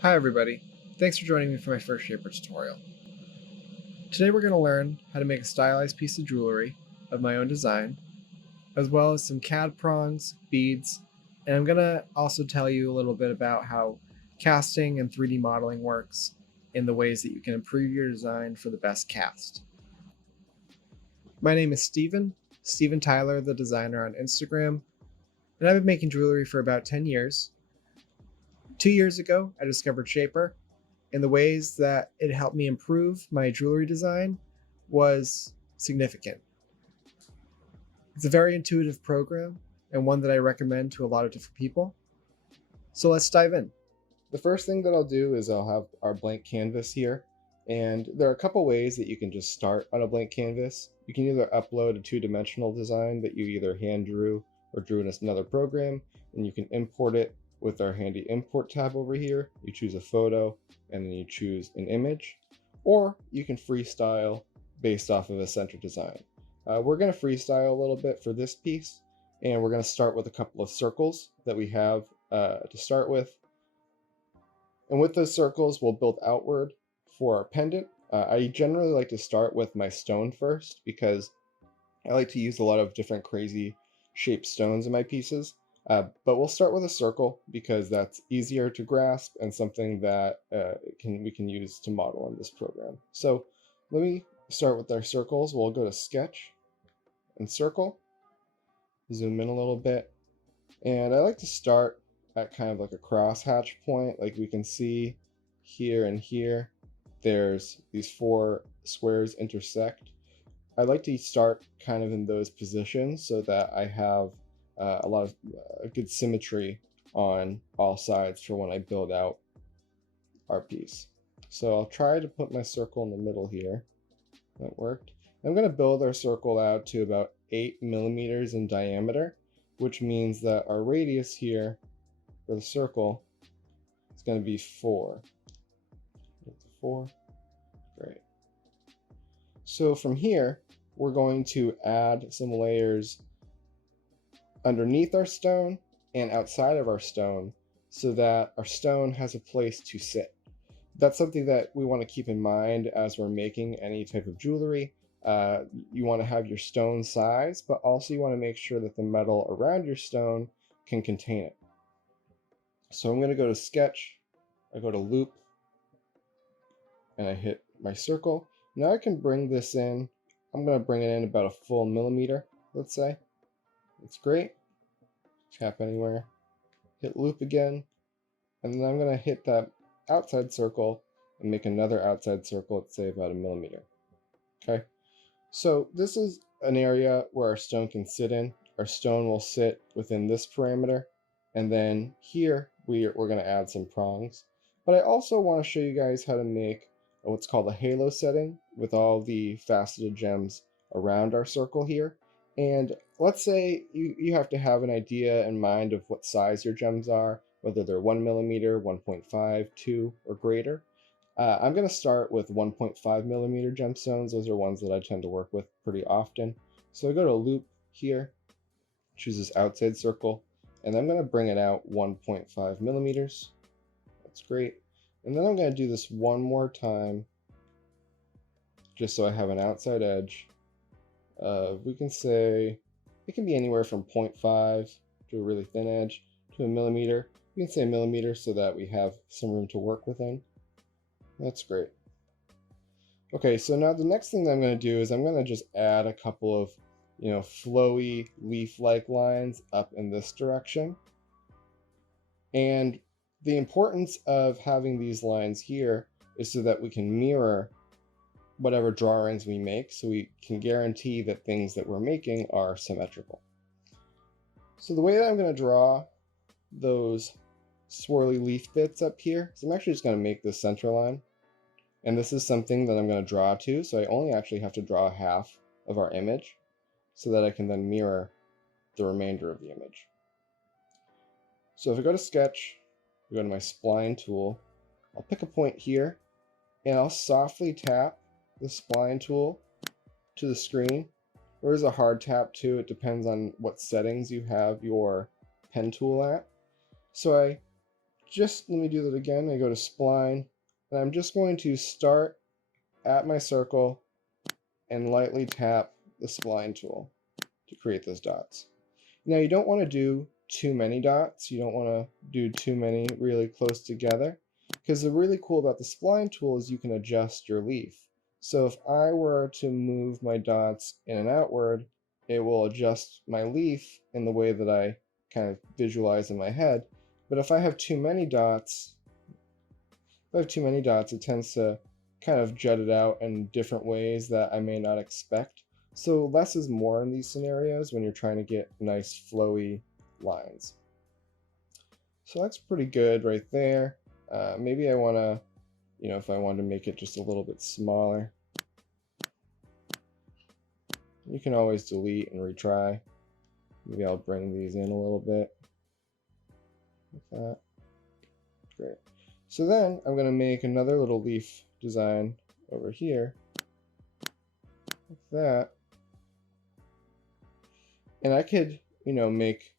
Hi everybody, thanks for joining me for my first Shapr tutorial. Today we're going to learn how to make a stylized piece of jewelry of my own design, as well as some Cad prongs, beads, and I'm going to also tell you a little bit about how casting and 3D modeling works in the ways that you can improve your design for the best cast. My name is Steven Tyler, the designer on Instagram, and I've been making jewelry for about 10 years. 2 years ago, I discovered Shapr, and the ways that it helped me improve my jewelry design was significant. It's a very intuitive program and one that I recommend to a lot of different people. So let's dive in. The first thing that I'll do is I'll have our blank canvas here, and there are a couple ways that you can just start on a blank canvas. You can either upload a two-dimensional design that you either hand drew or drew in another program, and you can import it with our handy import tab over here. You choose a photo and then you choose an image, or you can freestyle based off of a center design. We're going to freestyle a little bit for this piece, and we're going to start with a couple of circles that we have to start with. And with those circles, we'll build outward for our pendant. I generally like to start with my stone first because I like to use a lot of different crazy shaped stones in my pieces. But we'll start with a circle because that's easier to grasp and something that we can use to model in this program. So let me start with our circles. We'll go to Sketch and Circle, zoom in a little bit. And I like to start at kind of like a crosshatch point. Like we can see here and here, there's these four squares intersect. I like to start kind of in those positions so that I have a lot of good symmetry on all sides for when I build out our piece. So I'll try to put my circle in the middle here. That worked. I'm going to build our circle out to about 8 millimeters in diameter, which means that our radius here for the circle is going to be 4. 4. Great. So from here, we're going to add some layers underneath our stone and outside of our stone so that our stone has a place to sit. That's something that we want to keep in mind as we're making any type of jewelry. You want to have your stone size, but also you want to make sure that the metal around your stone can contain it. So I'm going to go to Sketch, I go to Loop, and I hit my circle. Now I can bring this in. I'm going to bring it in about a full millimeter, let's say. That's great. Tap anywhere, hit Loop again, and then I'm going to hit that outside circle and make another outside circle, let's say about a millimeter. Okay, so this is an area where our stone can sit in. Our stone will sit within this parameter, and then here we're going to add some prongs. But I also want to show you guys how to make what's called a halo setting with all the faceted gems around our circle here. And let's say you have to have an idea in mind of what size your gems are, whether they're 1 millimeter, 1.5, 2, or greater. I'm going to start with 1.5 millimeter gemstones. Those are ones that I tend to work with pretty often. So I go to Loop here, choose this outside circle, and I'm going to bring it out 1.5 millimeters. That's great. And then I'm going to do this one more time, just so I have an outside edge. We can say it can be anywhere from 0.5 to a really thin edge to a millimeter. We can say a millimeter so that we have some room to work within. That's great. Okay, so now the next thing that I'm going to do is I'm going to just add a couple of, flowy leaf-like lines up in this direction. And the importance of having these lines here is so that we can mirror whatever drawings we make, so we can guarantee that things that we're making are symmetrical. So the way that I'm going to draw those swirly leaf bits up here is I'm actually just going to make this center line. And this is something that I'm going to draw to, so I only actually have to draw half of our image so that I can then mirror the remainder of the image. So if I go to Sketch, I go to my spline tool, I'll pick a point here, and I'll softly tap the spline tool to the screen. There is a hard tap too, it depends on what settings you have your pen tool at. So I just let me do that again. I go to spline, and I'm just going to start at my circle and lightly tap the spline tool to create those dots. Now you don't want to do too many dots. You don't want to do too many really close together, because the really cool about the spline tool is you can adjust your leaf. So if I were to move my dots in and outward, it will adjust my leaf in the way that I kind of visualize in my head. But if I have too many dots, it tends to kind of jut it out in different ways that I may not expect. So less is more in these scenarios when you're trying to get nice flowy lines. So that's pretty good right there. Maybe I want to, if I wanted to make it just a little bit smaller, you can always delete and retry. Maybe I'll bring these in a little bit like that. Great. So then I'm going to make another little leaf design over here like that. And I could, make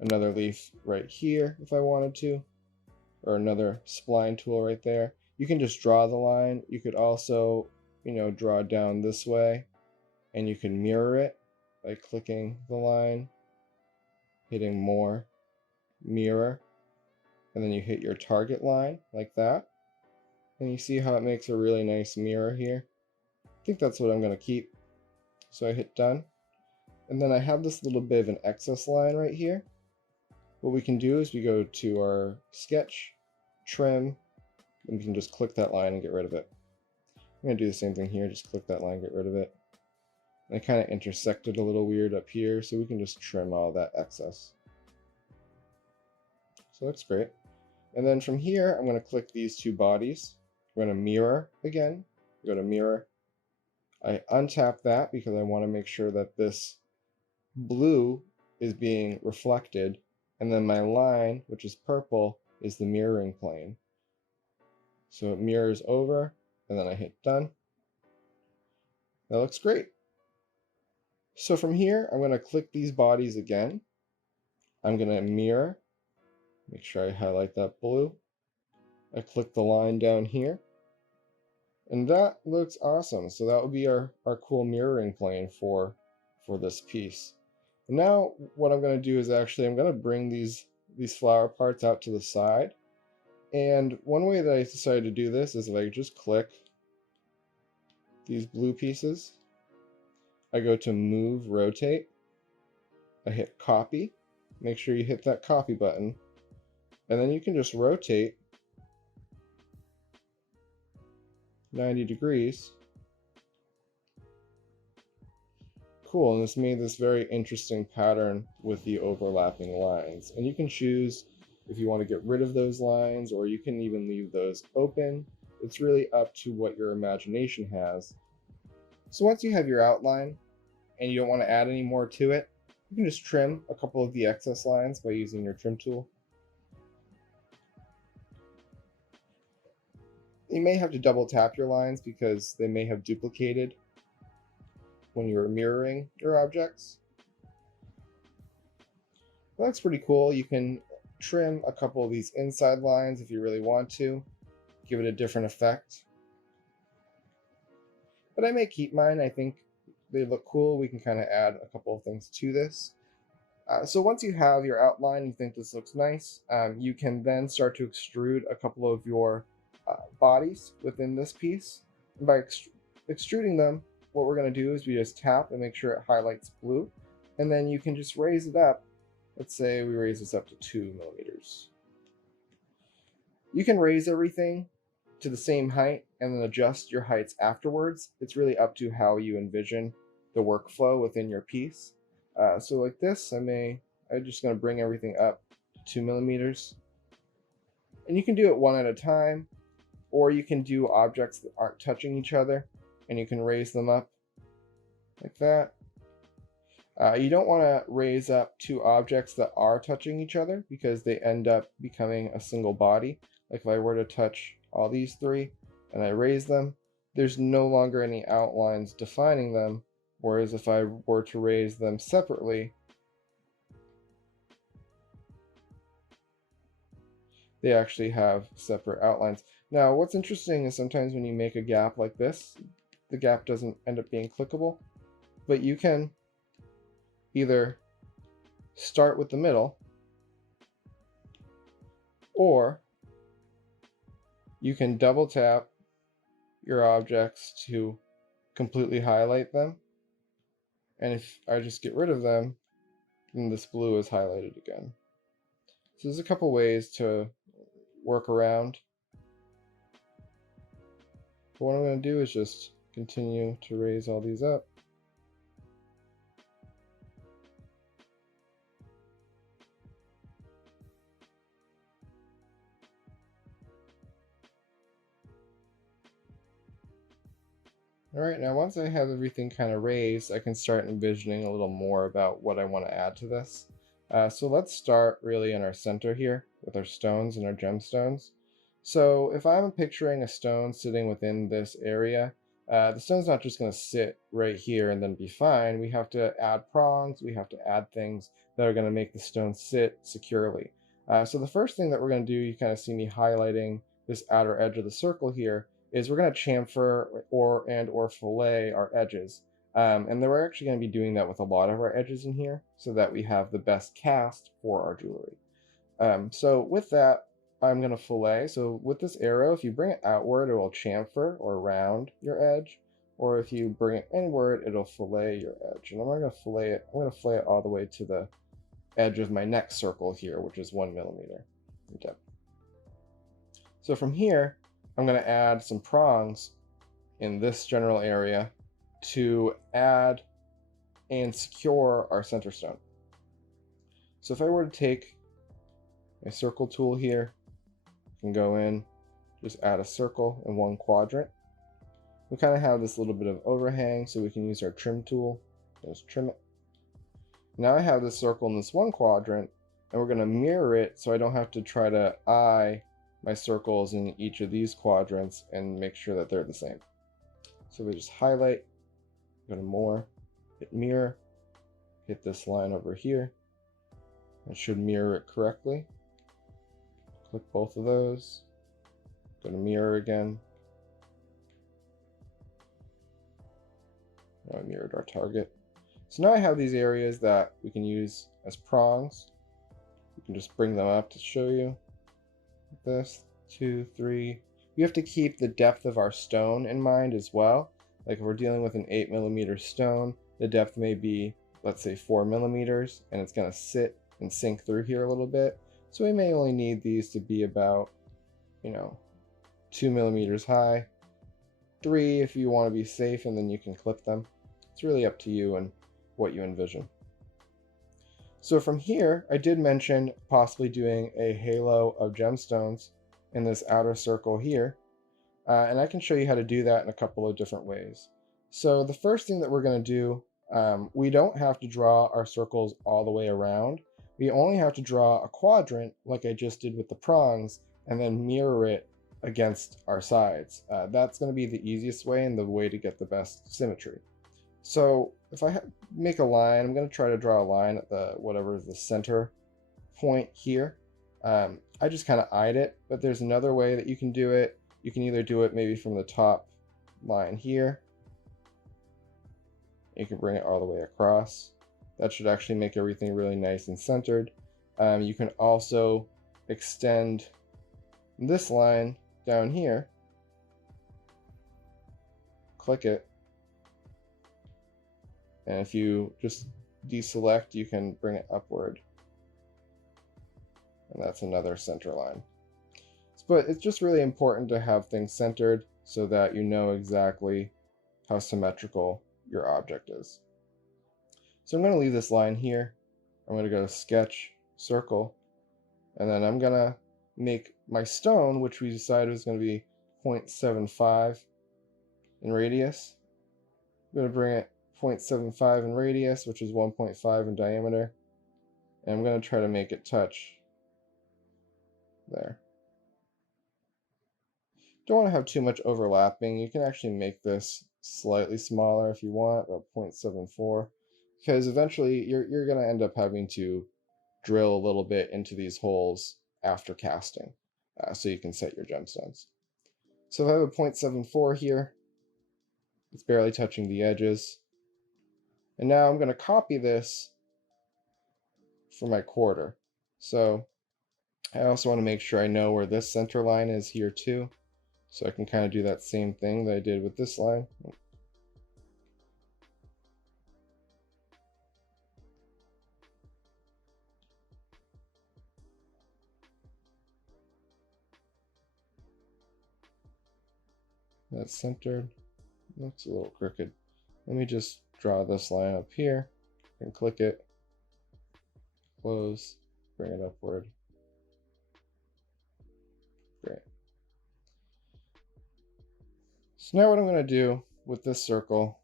another leaf right here if I wanted to, or another spline tool right there. You can just draw the line. You could also, draw down this way, and you can mirror it by clicking the line, hitting more, mirror, and then you hit your target line like that. And you see how it makes a really nice mirror here. I think that's what I'm going to keep. So I hit done. And then I have this little bit of an excess line right here. What we can do is we go to our sketch, trim, and we can just click that line and get rid of it. I'm going to do the same thing here, just click that line, get rid of it. And it kind of intersected a little weird up here, so we can just trim all that excess. So that's great. And then from here, I'm going to click these two bodies. I'm going to mirror again, go to mirror. I untap that because I want to make sure that this blue is being reflected, and then my line, which is purple, is the mirroring plane. So it mirrors over, and then I hit done. That looks great. So from here, I'm going to click these bodies again. I'm going to mirror, make sure I highlight that blue. I click the line down here, and that looks awesome. So that would be our cool mirroring plane for this piece. And now what I'm going to do is I'm going to bring these flower parts out to the side. And one way that I decided to do this is if I just click these blue pieces, I go to move, rotate, I hit copy, make sure you hit that copy button, and then you can just rotate 90 degrees. Cool, and this made this very interesting pattern with the overlapping lines. And you can choose if you want to get rid of those lines, or you can even leave those open. It's really up to what your imagination has. So once you have your outline and you don't want to add any more to it, you can just trim a couple of the excess lines by using your trim tool. You may have to double tap your lines because they may have duplicated when you were mirroring your objects. Well, that's pretty cool. You can trim a couple of these inside lines if you really want to, give it a different effect. But I may keep mine. I think they look cool. We can kind of add a couple of things to this. So once you have your outline, you think this looks nice, you can then start to extrude a couple of your bodies within this piece. And by extruding them, what we're going to do is we just tap and make sure it highlights blue, and then you can just raise it up. Let's say we raise this up to 2 millimeters. You can raise everything to the same height and then adjust your heights afterwards. It's really up to how you envision the workflow within your piece. So like this, I'm just going to bring everything up to 2 millimeters. And you can do it one at a time, or you can do objects that aren't touching each other, and you can raise them up like that. You don't want to raise up two objects that are touching each other because they end up becoming a single body. Like if I were to touch all these three and I raise them, there's no longer any outlines defining them, whereas if I were to raise them separately, they actually have separate outlines. Now, what's interesting is sometimes when you make a gap like this, the gap doesn't end up being clickable, but you can either start with the middle, or you can double tap your objects to completely highlight them. And if I just get rid of them, then this blue is highlighted again. So there's a couple ways to work around. But what I'm going to do is just continue to raise all these up. Alright, now once I have everything kind of raised, I can start envisioning a little more about what I want to add to this. So let's start really in our center here with our stones and our gemstones. So if I'm picturing a stone sitting within this area, the stone's not just going to sit right here and then be fine. We have to add prongs, we have to add things that are going to make the stone sit securely. So the first thing that we're going to do, you kind of see me highlighting this outer edge of the circle here, is we're going to chamfer or fillet our edges. And then we're actually going to be doing that with a lot of our edges in here so that we have the best cast for our jewelry. So with that, I'm going to fillet. So with this arrow, if you bring it outward, it will chamfer or round your edge. Or if you bring it inward, it'll fillet your edge. And I'm going to fillet it. I'm going to fillet it all the way to the edge of my next circle here, which is 1 millimeter in depth. So from here, I'm going to add some prongs in this general area to add and secure our center stone. So if I were to take my circle tool here, I can go in, just add a circle in one quadrant. We kind of have this little bit of overhang, so we can use our trim tool, just trim it. Now I have this circle in this one quadrant, and we're going to mirror it so I don't have to try to eye my circles in each of these quadrants and make sure that they're the same. So we just highlight, go to more, hit mirror, hit this line over here. It should mirror it correctly. Click both of those, go to mirror again. Now I mirrored our target. So now I have these areas that we can use as prongs. We can just bring them up to show you. This 2, 3. We have to keep the depth of our stone in mind as well. Like if we're dealing with an 8 millimeter stone, the depth may be, let's say, 4 millimeters, and it's going to sit and sink through here a little bit. So we may only need these to be about, 2 millimeters high, 3 if you want to be safe, and then you can clip them. It's really up to you and what you envision. So from here, I did mention possibly doing a halo of gemstones in this outer circle here. And I can show you how to do that in a couple of different ways. So the first thing that we're going to do, we don't have to draw our circles all the way around. We only have to draw a quadrant like I just did with the prongs and then mirror it against our sides. That's going to be the easiest way and the way to get the best symmetry. So if I make a line, I'm going to try to draw a line at whatever is the center point here. I just kind of eyed it, but there's another way that you can do it. You can either do it maybe from the top line here. You can bring it all the way across. That should actually make everything really nice and centered. You can also extend this line down here. Click it. And if you just deselect, you can bring it upward. And that's another center line. But it's just really important to have things centered so that you know exactly how symmetrical your object is. So I'm going to leave this line here. I'm going to go to Sketch, Circle, and then I'm going to make my stone, which we decided was going to be 0.75 in radius. I'm going to bring it 0.75 in radius, which is 1.5 in diameter, and I'm going to try to make it touch there. Don't want to have too much overlapping. You can actually make this slightly smaller if you want, about 0.74, because eventually you're going to end up having to drill a little bit into these holes after casting. so you can set your gemstones. So if I have a 0.74 here, it's barely touching the edges. And now I'm going to copy this for my quarter. So I also want to make sure I know where this center line is here too. So I can kind of do that same thing that I did with this line. That's centered. Looks a little crooked. Let me just draw this line up here and click it, close, bring it upward. Great. So now what I'm going to do with this circle,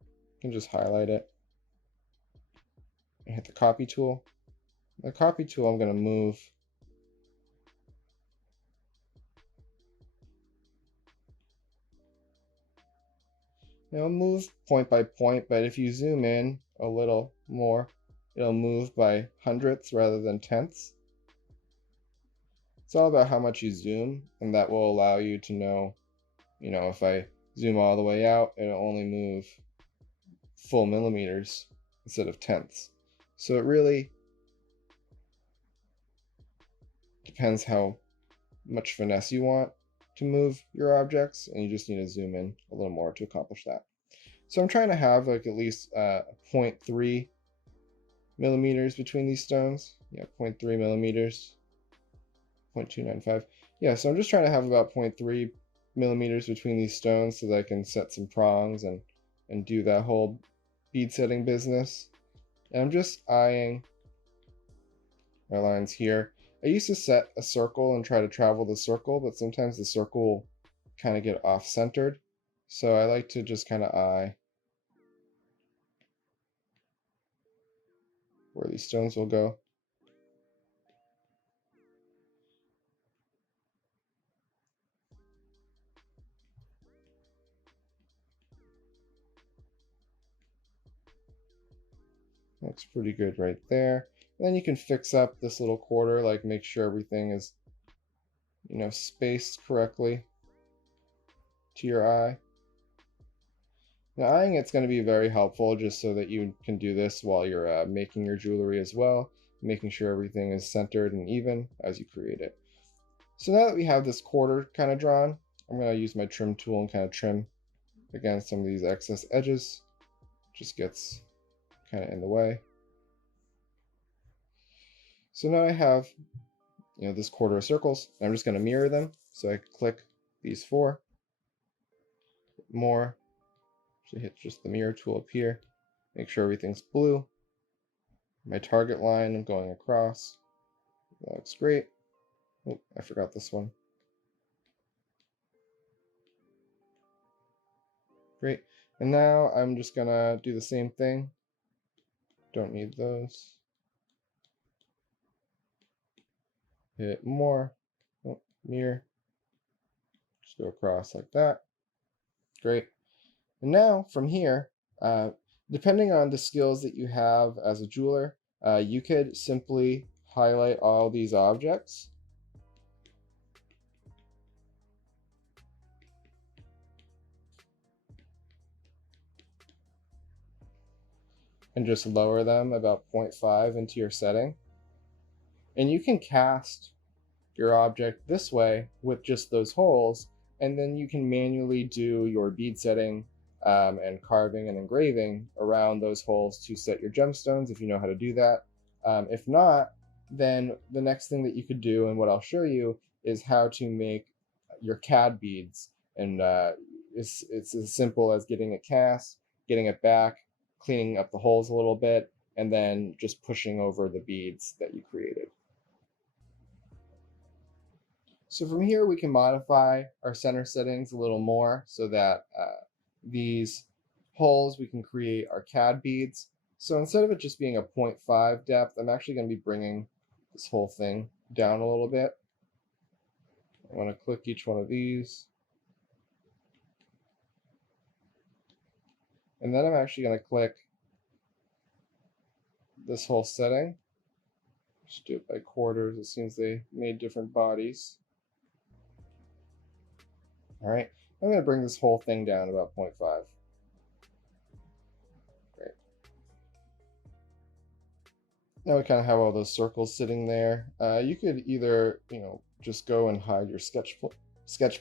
I can just highlight it and hit the copy tool. The copy tool, I'm going to move it'll move point by point, but if you zoom in a little more, it'll move by hundredths rather than tenths. It's all about how much you zoom, and that will allow you to know, if I zoom all the way out, it'll only move full millimeters instead of tenths. So it really depends how much finesse you want to move your objects, and you just need to zoom in a little more to accomplish that. So I'm trying to have like at least 0.3 millimeters between these stones. Yeah, 0.3 millimeters, 0.295. Yeah, so I'm just trying to have about 0.3 millimeters between these stones so that I can set some prongs and do that whole bead setting business. And I'm just eyeing my lines here. I used to set a circle and try to travel the circle, but sometimes the circle will kind of get off-centered. So I like to just kind of eye where these stones will go. Looks pretty good right there. And then you can fix up this little quarter, like make sure everything is, spaced correctly to your eye. Now, eyeing it's going to be very helpful just so that you can do this while you're making your jewelry as well, making sure everything is centered and even as you create it. So now that we have this quarter kind of drawn, I'm going to use my trim tool and kind of trim against some of these excess edges. Just gets kind of in the way. So now I have, this quarter of circles. And I'm just going to mirror them. So I click these four, more. So hit just the mirror tool up here. Make sure everything's blue. My target line I'm going across. That looks great. Oh, I forgot this one. Great. And now I'm just gonna do the same thing. Don't need those. Hit more. Oh, mirror. Just go across like that. Great. And now from here, depending on the skills that you have as a jeweler, you could simply highlight all these objects. And just lower them about 0.5 into your setting. And you can cast your object this way with just those holes, and then you can manually do your bead setting and carving and engraving around those holes to set your gemstones if you know how to do that. If not, then the next thing that you could do, and what I'll show you, is how to make your Cad beads. And it's as simple as getting it cast, getting it back, cleaning up the holes a little bit, and then just pushing over the beads that you created. So from here we can modify our center settings a little more so that these holes we can create our Cad beads. So instead of it just being a 0.5 depth, I'm actually going to be bringing this whole thing down a little bit. I want to click each one of these. And then I'm actually going to click this whole setting. Just do it by quarters. It seems they made different bodies. All right, I'm going to bring this whole thing down about 0.5. Great. Now we kind of have all those circles sitting there. You could either, just go and hide your sketch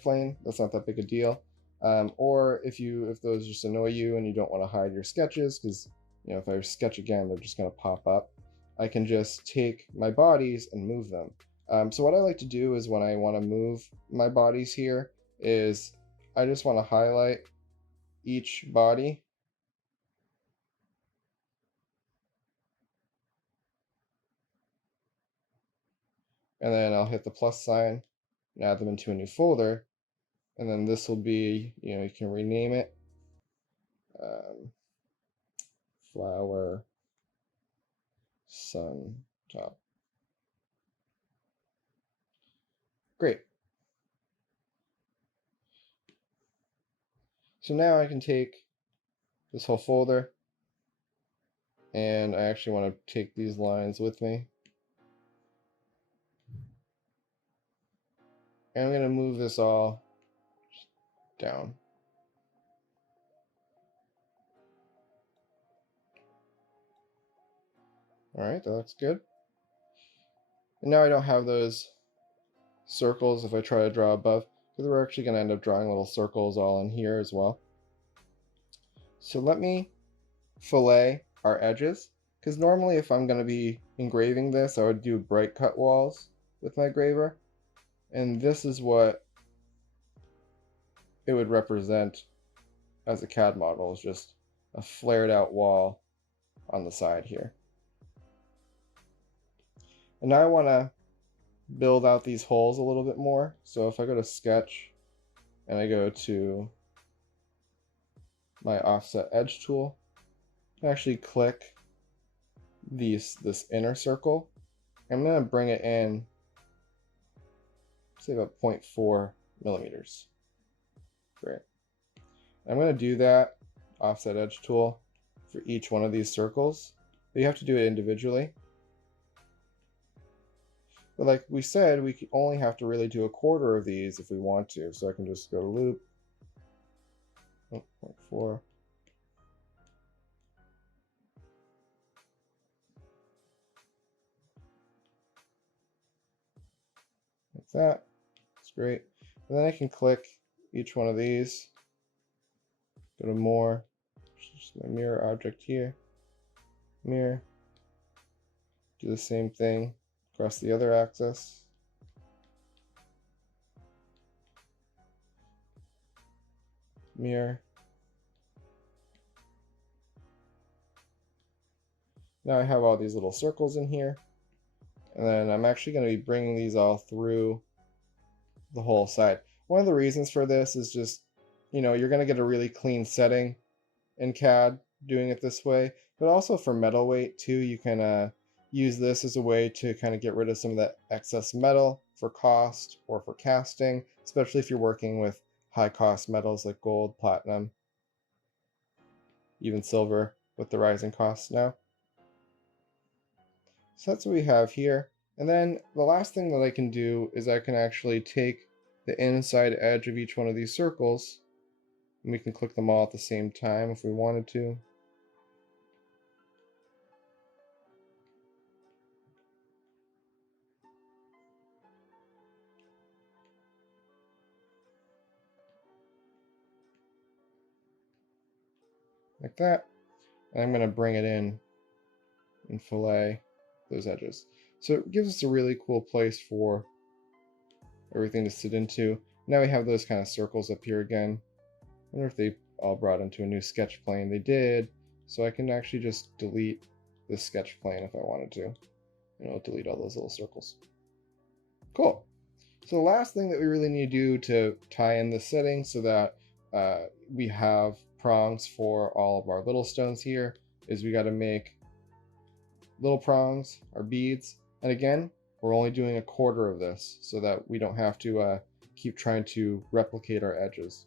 plane. That's not that big a deal. Or if those just annoy you and you don't want to hide your sketches, because if I sketch again, they're just going to pop up. I can just take my bodies and move them. So what I like to do is when I want to move my bodies here is I just want to highlight each body. And then I'll hit the plus sign and add them into a new folder. And then this will be, you can rename it flower sun top. Great. So now I can take this whole folder and I actually want to take these lines with me. And I'm going to move this all down. All right, that looks good. And now I don't have those circles if I try to draw above, because we're actually going to end up drawing little circles all in here as well. So let me fillet our edges, because normally if I'm going to be engraving this, I would do bright cut walls with my graver, and this is what it would represent as a CAD model, is just a flared out wall on the side here. And now I want to build out these holes a little bit more. So if I go to sketch and I go to my offset edge tool, I actually click this inner circle. I'm going to bring it in, say about 0.4 millimeters. Great. I'm going to do that offset edge tool for each one of these circles, but you have to do it individually. But like we said, we only have to really do a quarter of these if we want to. So I can just go to loop, 0.4. Like that. That's great. And then I can click each one of these, go to more, just my mirror object here, mirror, do the same thing across the other axis. Mirror. Now I have all these little circles in here, and then I'm actually going to be bringing these all through the whole side. One of the reasons for this is just, you're going to get a really clean setting in CAD doing it this way, but also for metal weight too, you can use this as a way to kind of get rid of some of that excess metal for cost or for casting, especially if you're working with high cost metals like gold, platinum, even silver with the rising costs now. So that's what we have here. And then the last thing that I can do is I can actually take the inside edge of each one of these circles, and we can click them all at the same time if we wanted to. Like that. And I'm going to bring it in and fillet those edges. So it gives us a really cool place for everything to sit into. Now we have those kind of circles up here again. I wonder if they all brought into a new sketch plane. They did. So I can actually just delete this sketch plane if I wanted to. And it'll delete all those little circles. Cool. So the last thing that we really need to do to tie in this setting so that we have prongs for all of our little stones here is we got to make little prongs, our beads. And again, we're only doing a quarter of this so that we don't have to keep trying to replicate our edges.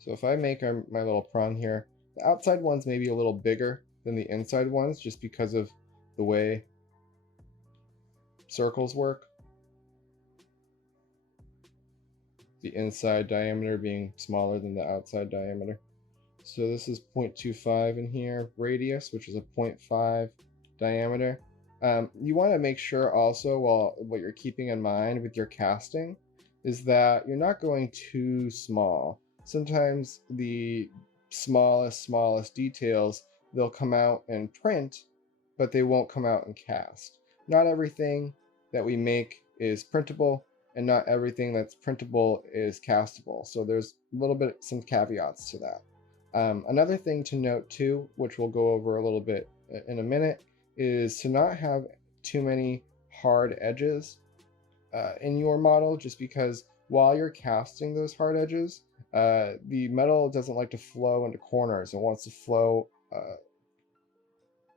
So if I make my little prong here, the outside ones may be a little bigger than the inside ones just because of the way circles work. the inside diameter being smaller than the outside diameter. So this is 0.25 in here, radius, which is a 0.5 diameter. You want to make sure also, what you're keeping in mind with your casting is that you're not going too small. Sometimes the smallest details, they'll come out in print, but they won't come out in cast. Not everything that we make is printable, and not everything that's printable is castable. So there's a little bit, some caveats to that. Another thing to note too, which we'll go over a little bit in a minute, is to not have too many hard edges in your model, just because while you're casting those hard edges, the metal doesn't like to flow into corners. It wants to flow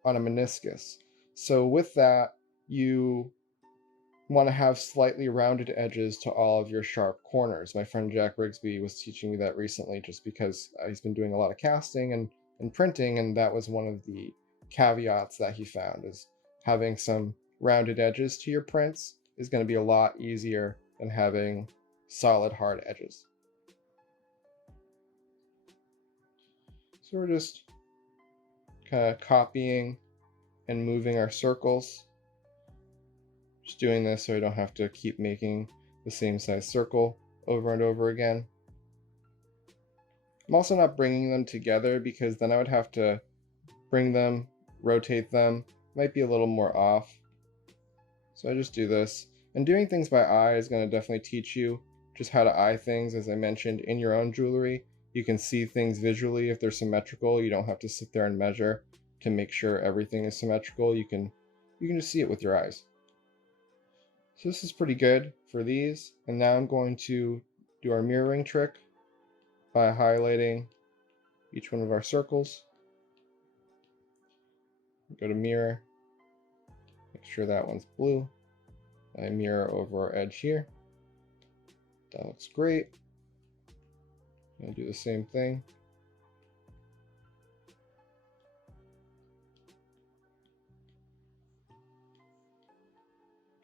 on a meniscus. So with that, you want to have slightly rounded edges to all of your sharp corners. My friend Jack Rigsby was teaching me that recently, just because he's been doing a lot of casting and printing, and that was one of the caveats that he found, is having some rounded edges to your prints is going to be a lot easier than having solid hard edges. So we're just kind of copying and moving our circles. Just doing this so I don't have to keep making the same size circle over and over again. I'm also not bringing them together, because then I would have to bring them, rotate them, might be a little more off. So I just do this. And doing things by eye is going to definitely teach you just how to eye things. As I mentioned, in your own jewelry, you can see things visually if they're symmetrical. You don't have to sit there and measure to make sure everything is symmetrical. You can just see it with your eyes. So this is pretty good for these. And now I'm going to do our mirroring trick by highlighting each one of our circles. Go to mirror, make sure that one's blue. I mirror over our edge here. That looks great. I'm going to do the same thing.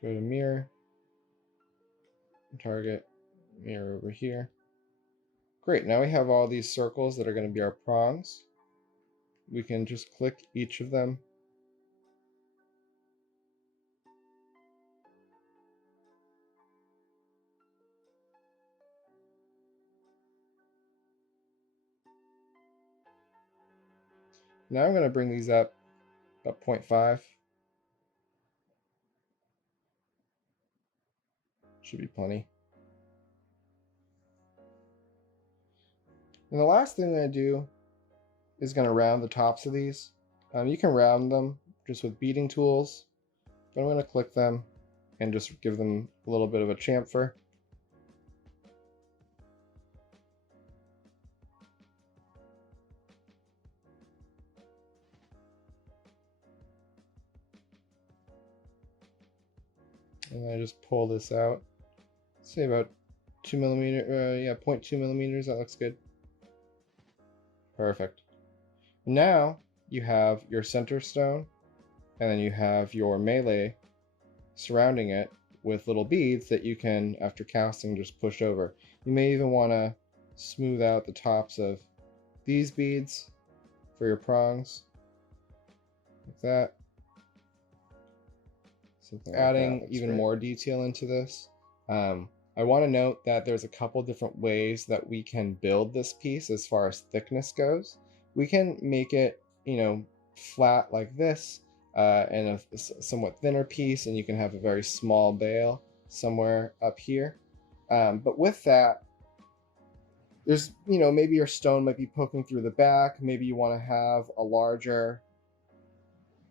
Go to mirror, target, mirror over here. Great, now we have all these circles that are going to be our prongs. We can just click each of them. Now I'm going to bring these up about 0.5. Should be plenty. And the last thing I'm going to do is going to round the tops of these. You can round them just with beading tools, but I'm going to click them and just give them a little bit of a chamfer. And I just pull this out, say about 2 millimeter, yeah, 0.2 millimeters, that looks good. Perfect. Now you have your center stone, and then you have your melee surrounding it with little beads that you can, after casting, just push over. You may even want to smooth out the tops of these beads for your prongs, like that. Something adding like even more detail into this. I want to note that there's a couple different ways that we can build this piece as far as thickness goes. We can make it, flat like this, and a somewhat thinner piece, and you can have a very small bail somewhere up here. But with that, there's, maybe your stone might be poking through the back. Maybe you want to have a larger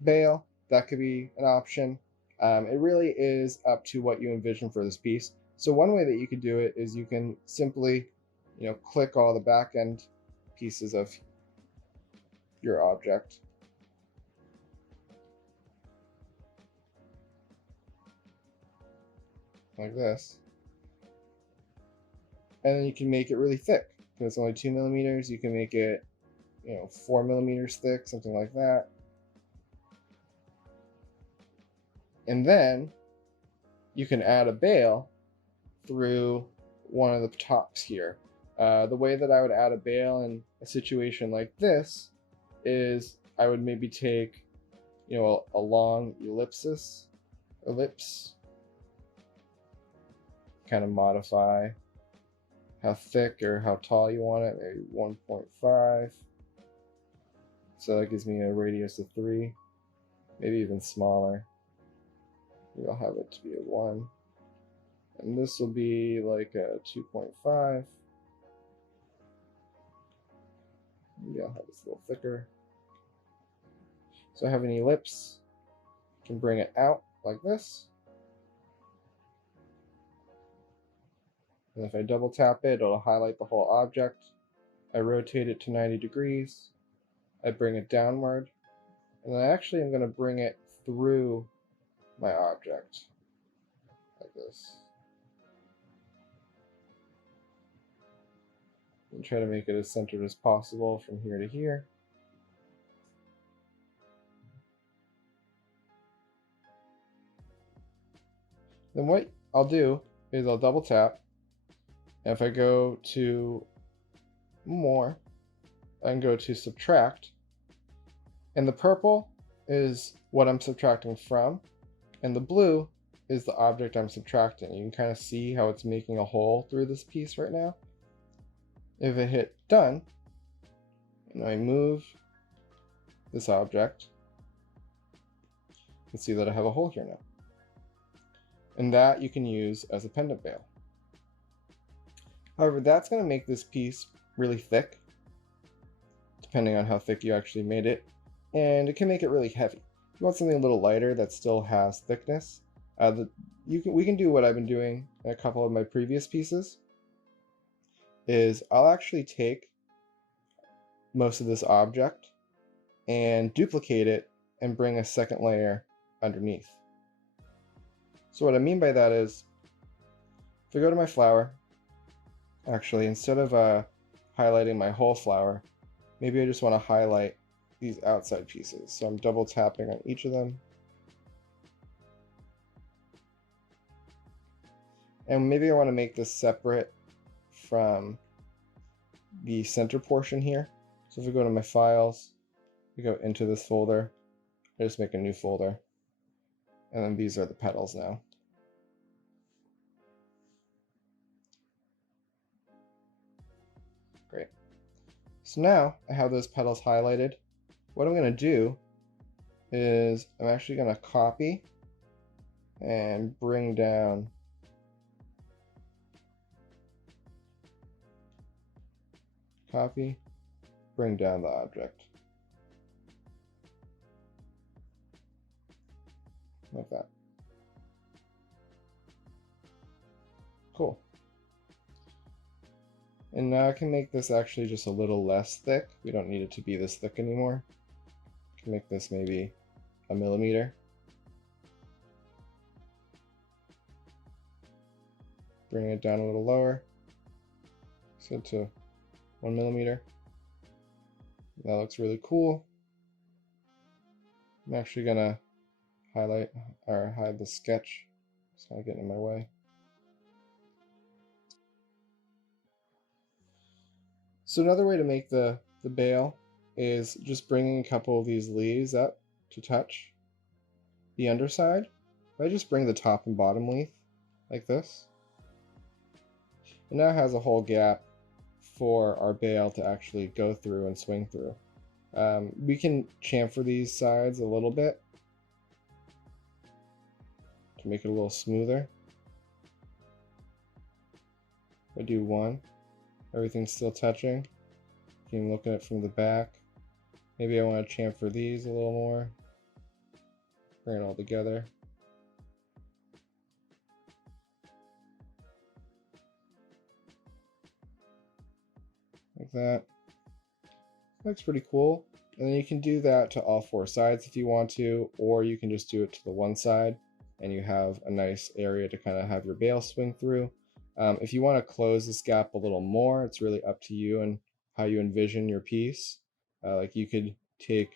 bail. That could be an option. It really is up to what you envision for this piece. So one way that you could do it is you can simply, click all the back end pieces of your object. Like this. And then you can make it really thick. If it's only 2 millimeters, you can make it, 4 millimeters thick, something like that. And then you can add a bail through one of the tops here. The way that I would add a bail in a situation like this is I would maybe take, a long ellipse, kind of modify how thick or how tall you want it, maybe 1.5. So that gives me a radius of 3, maybe even smaller. Maybe I'll have it to be a 1. And this will be like a 2.5. Maybe I'll have this a little thicker. So I have an ellipse. I can bring it out like this. And if I double tap it, it'll highlight the whole object. I rotate it to 90 degrees. I bring it downward. And then actually I'm going to bring it through my object like this. And try to make it as centered as possible from here to here. Then what I'll do is I'll double tap. And if I go to more, I can go to subtract. And the purple is what I'm subtracting from. And the blue is the object I'm subtracting. You can kind of see how it's making a hole through this piece right now. If I hit done, and I move this object, you can see that I have a hole here now. And that you can use as a pendant bail. However, that's going to make this piece really thick, depending on how thick you actually made it, and it can make it really heavy. If you want something a little lighter that still has thickness, we can do what I've been doing in a couple of my previous pieces, is I'll actually take most of this object and duplicate it and bring a second layer underneath. So what I mean by that is, if I go to my flower, actually instead of highlighting my whole flower, maybe I just want to highlight these outside pieces. So I'm double tapping on each of them. And maybe I want to make this separate from the center portion here. So if we go to my files, we go into this folder, I just make a new folder. And then these are the petals now. Great. So now I have those petals highlighted. What I'm going to do is I'm actually going to copy and bring down the object. Like that. Cool. And now I can make this actually just a little less thick. We don't need it to be this thick anymore. I can make this maybe a millimeter. Bring it down a little lower. Set to 1 millimeter. That looks really cool. I'm actually gonna highlight or hide the sketch. It's not getting in my way. So another way to make the bail is just bringing a couple of these leaves up to touch the underside. If I just bring the top and bottom leaf like this, it now has a whole gap for our bail to actually go through and swing through. We can chamfer these sides a little bit to make it a little smoother. I do one, everything's still touching. You can look at it from the back. Maybe I want to chamfer these a little more. Bring it all together. Like that. Looks pretty cool. And then you can do that to all 4 sides if you want to, or you can just do it to the one side and you have a nice area to kind of have your bail swing through. If you want to close this gap a little more, it's really up to you and how you envision your piece. Like you could take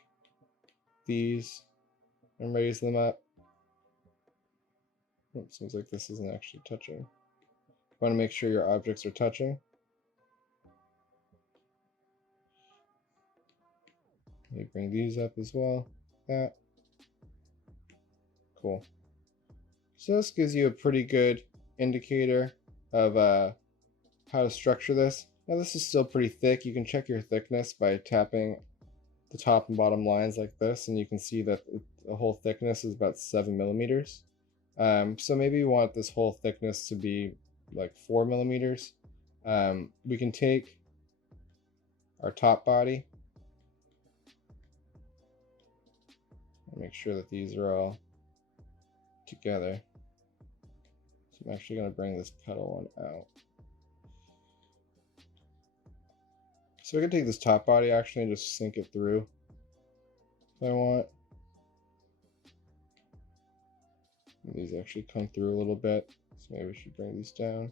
these and raise them up. Oops, seems like this isn't actually touching. want to make sure your objects are touching. Let me bring these up as well. That. Cool. So this gives you a pretty good indicator of how to structure this. Now this is still pretty thick. You can check your thickness by tapping the top and bottom lines like this, and you can see that the whole thickness is about 7 millimeters. So maybe you want this whole thickness to be like 4 millimeters. We can take our top body and make sure that these are all together. So I'm actually going to bring this petal one out. So I can take this top body actually and just sink it through if I want. And these actually come through a little bit, so maybe we should bring these down.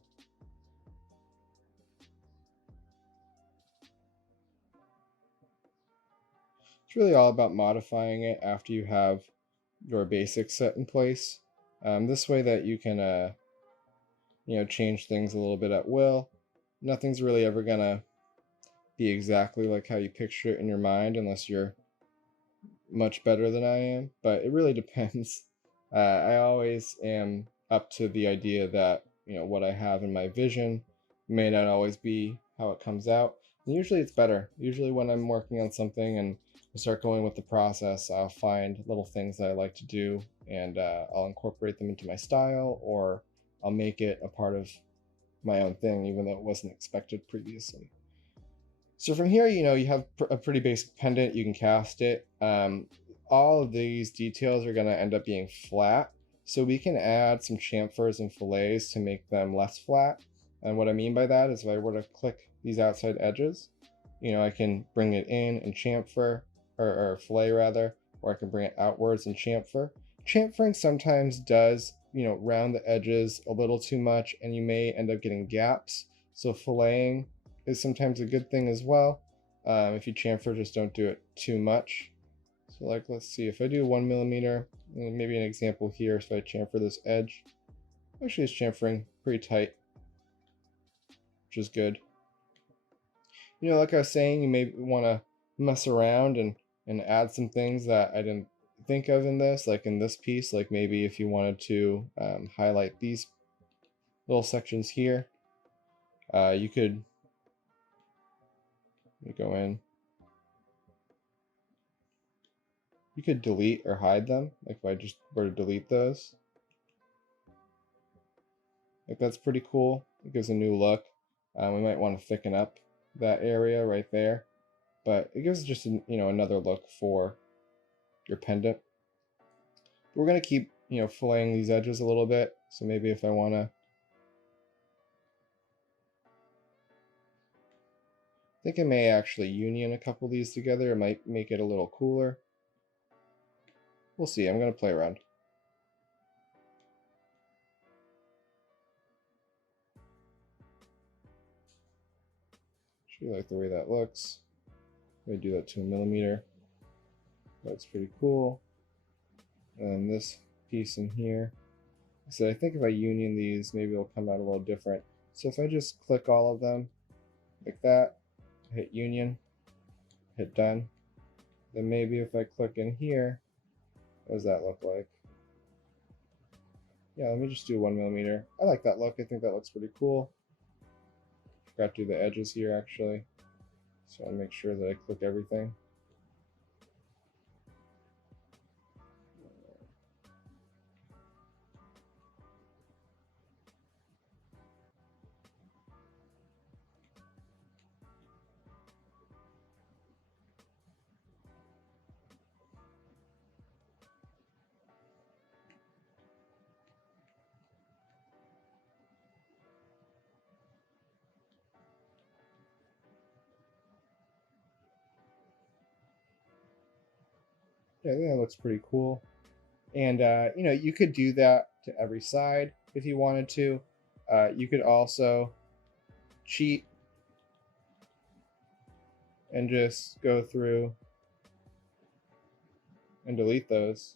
It's really all about modifying it after you have your basics set in place. This way that you can change things a little bit at will. Nothing's really ever gonna be exactly like how you picture it in your mind unless you're much better than I am, but it really depends. I always am up to the idea that what I have in my vision may not always be how it comes out, and usually it's better. Usually when I'm working on something and I start going with the process, I'll find little things that I like to do, and I'll incorporate them into my style, or I'll make it a part of my own thing even though it wasn't expected previously. So from here, you have a pretty basic pendant. You can cast it. All of these details are going to end up being flat. So we can add some chamfers and fillets to make them less flat. And what I mean by that is if I were to click these outside edges, I can bring it in and chamfer, or fillet rather, or I can bring it outwards and chamfer. Chamfering sometimes does, round the edges a little too much, and you may end up getting gaps. So filleting is sometimes a good thing as well. If you chamfer, just don't do it too much. So like, let's see, if I do 1 millimeter, maybe an example here, so I chamfer this edge. Actually, it's chamfering pretty tight, which is good. Like I was saying, you may want to mess around and add some things that I didn't think of in this, like in this piece, like maybe if you wanted to highlight these little sections here, you could go in. You could delete or hide them, like if I just were to delete those. Like that's pretty cool. It gives a new look. We might want to thicken up that area right there, but it gives just another look for your pendant. We're gonna keep filleting these edges a little bit. So maybe if I want to, I think I may actually union a couple of these together. It might make it a little cooler. We'll see. I'm gonna play around. Actually like the way that looks. I'm gonna do that to 1 millimeter. Looks pretty cool. And this piece in here. So I think if I union these, maybe it'll come out a little different. So if I just click all of them like that, hit union, hit done, then maybe if I click in here, what does that look like? Yeah, let me just do 1 millimeter. I like that look. I think that looks pretty cool. Forgot to do the edges here actually. So I'll make sure that I click everything. Yeah, I think that looks pretty cool. And you could do that to every side if you wanted to. You could also cheat and just go through and delete those.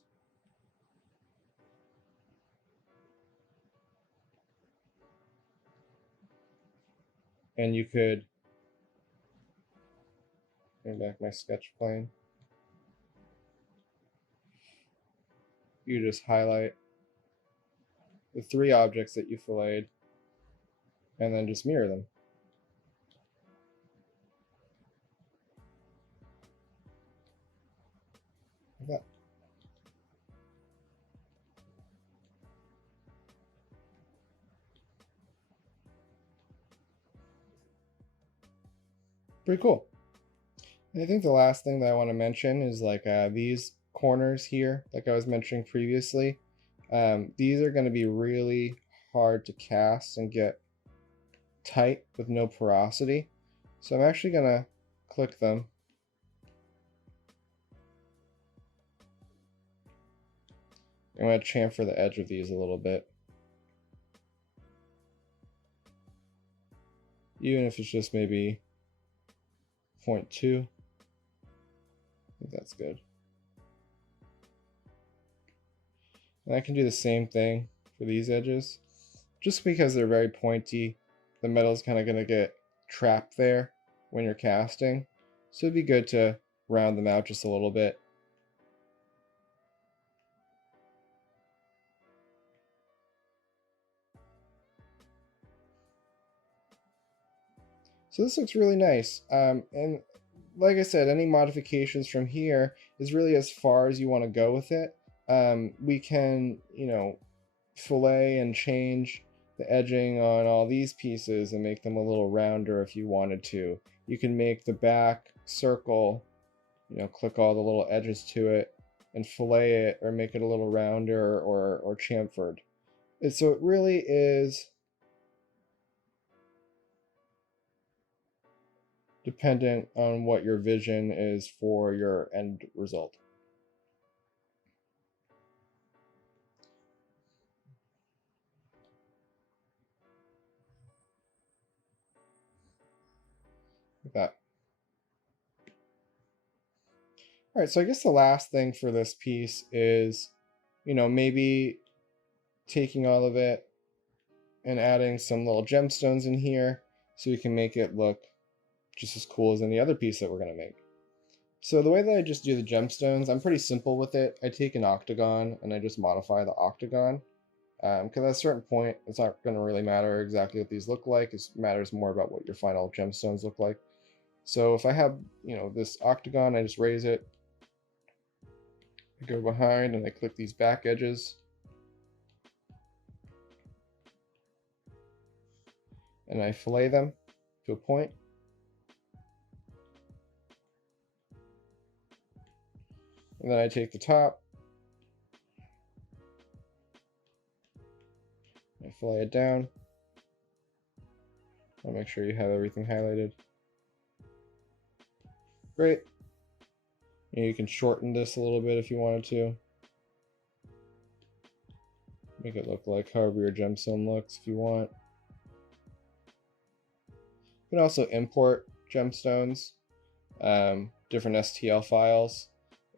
And you could bring back my sketch plane. You just highlight the 3 objects that you filleted and then just mirror them. Like that. Pretty cool. And I think the last thing that I want to mention is like these corners here, like I was mentioning previously. These are going to be really hard to cast and get tight with no porosity. So I'm actually going to click them. I'm going to chamfer the edge of these a little bit. Even if it's just maybe 0.2. I think that's good. And I can do the same thing for these edges. Just because they're very pointy, the metal's kind of going to get trapped there when you're casting. So it'd be good to round them out just a little bit. So this looks really nice. And like I said, any modifications from here is really as far as you want to go with it. We can, fillet and change the edging on all these pieces and make them a little rounder if you wanted to. You can make the back circle, click all the little edges to it and fillet it or make it a little rounder or chamfered. And so it really is dependent on what your vision is for your end result. Like that. All right, so I guess the last thing for this piece is, maybe taking all of it and adding some little gemstones in here so we can make it look just as cool as any other piece that we're going to make. So the way that I just do the gemstones, I'm pretty simple with it. I take an octagon and I just modify the octagon. Because at a certain point, it's not going to really matter exactly what these look like. It matters more about what your final gemstones look like. So if I have, this octagon, I just raise it. I go behind and I click these back edges. And I fillet them to a point. And then I take the top. I fillet it down. I'll make sure you have everything highlighted. Great. And you can shorten this a little bit if you wanted to. Make it look like however your gemstone looks if you want. You can also import gemstones, different STL files,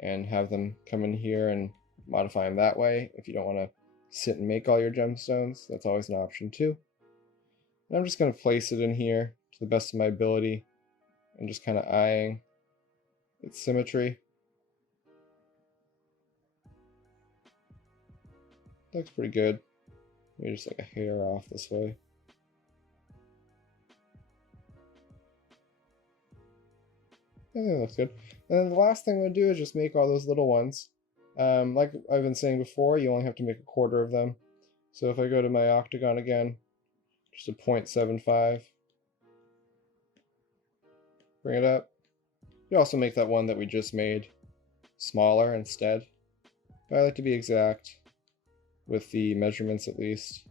and have them come in here and modify them that way. If you don't want to sit and make all your gemstones, that's always an option too. And I'm just going to place it in here to the best of my ability and just kind of eyeing its symmetry. Looks pretty good. Maybe just like a hair off this way. I think that looks good. And then the last thing I'm going to do is just make all those little ones. Like I've been saying before, you only have to make a quarter of them. So if I go to my octagon again, just a 0.75. Bring it up. You also make that one that we just made smaller instead. But I like to be exact with the measurements at least.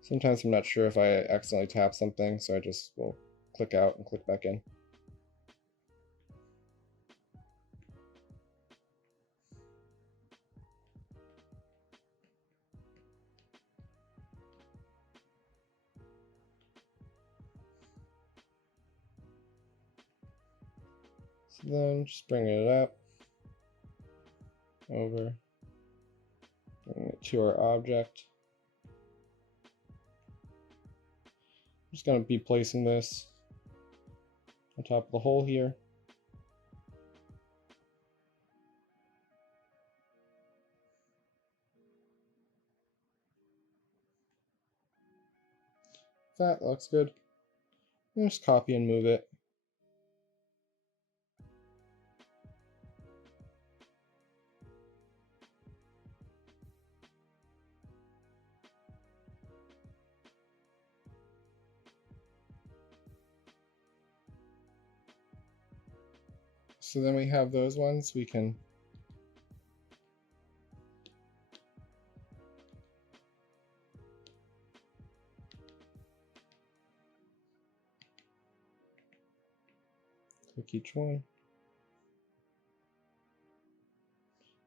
Sometimes I'm not sure if I accidentally tap something, so I just will click out and click back in. So then just bring it up, over, bring it to our object. Just going to be placing this on top of the hole here. That looks good. And just copy and move it. So then we have those ones we can click each one.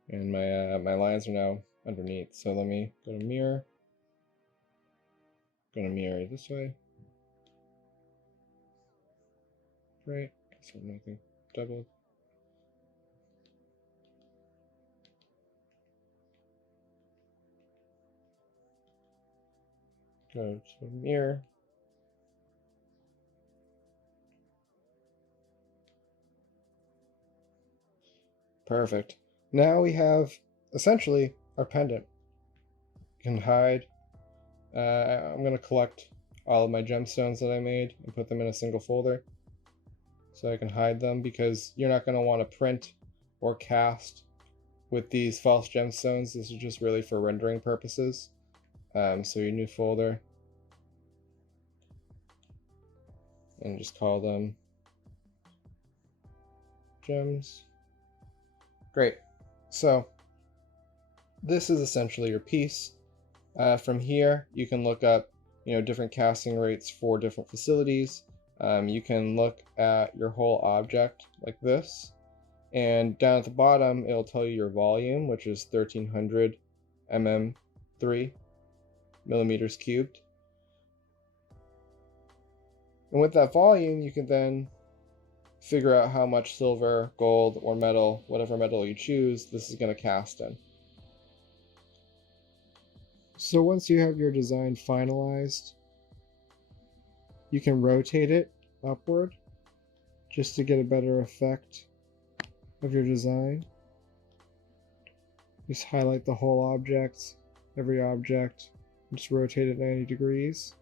And my lines are now underneath. So let me go to mirror. I'm gonna mirror this way. Right. So nothing doubled. Go to mirror. Perfect. Now we have essentially our pendant. You can hide. I'm going to collect all of my gemstones that I made and put them in a single folder so I can hide them, because you're not going to want to print or cast with these false gemstones. This is just really for rendering purposes. So your new folder, and just call them gems. Great. So this is essentially your piece. From here, you can look up, different casting rates for different facilities. You can look at your whole object like this, and down at the bottom, it'll tell you your volume, which is 1300 mm3 millimeters cubed. And with that volume, you can then figure out how much silver, gold, or metal, whatever metal you choose, this is going to cast in. So once you have your design finalized, you can rotate it upward just to get a better effect of your design. Just highlight the whole object, every object, and just rotate it 90 degrees.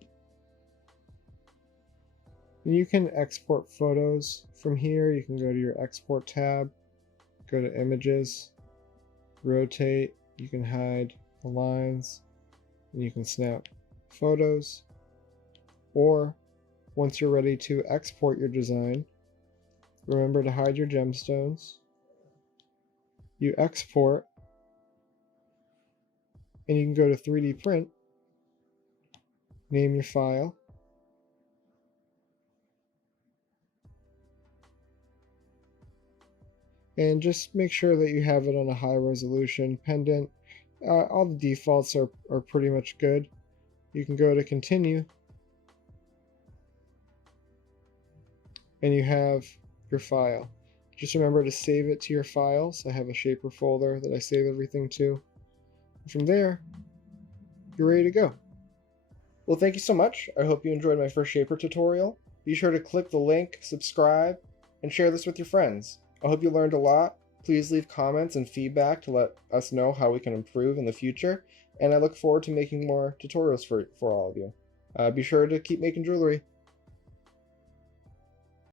And you can export photos from here. You can go to your export tab, go to images, rotate, you can hide the lines, and you can snap photos. Or once you're ready to export your design, remember to hide your gemstones. You export, and you can go to 3D print, name your file, and just make sure that you have it on a high resolution pendant. All the defaults are pretty much good. You can go to continue, and you have your file. Just remember to save it to your files. I have a Shapr folder that I save everything to. And from there, you're ready to go. Well, thank you so much. I hope you enjoyed my first Shapr tutorial. Be sure to click the link, subscribe, and share this with your friends. I hope you learned a lot. Please leave comments and feedback to let us know how we can improve in the future, and I look forward to making more tutorials for all of you. Be sure to keep making jewelry.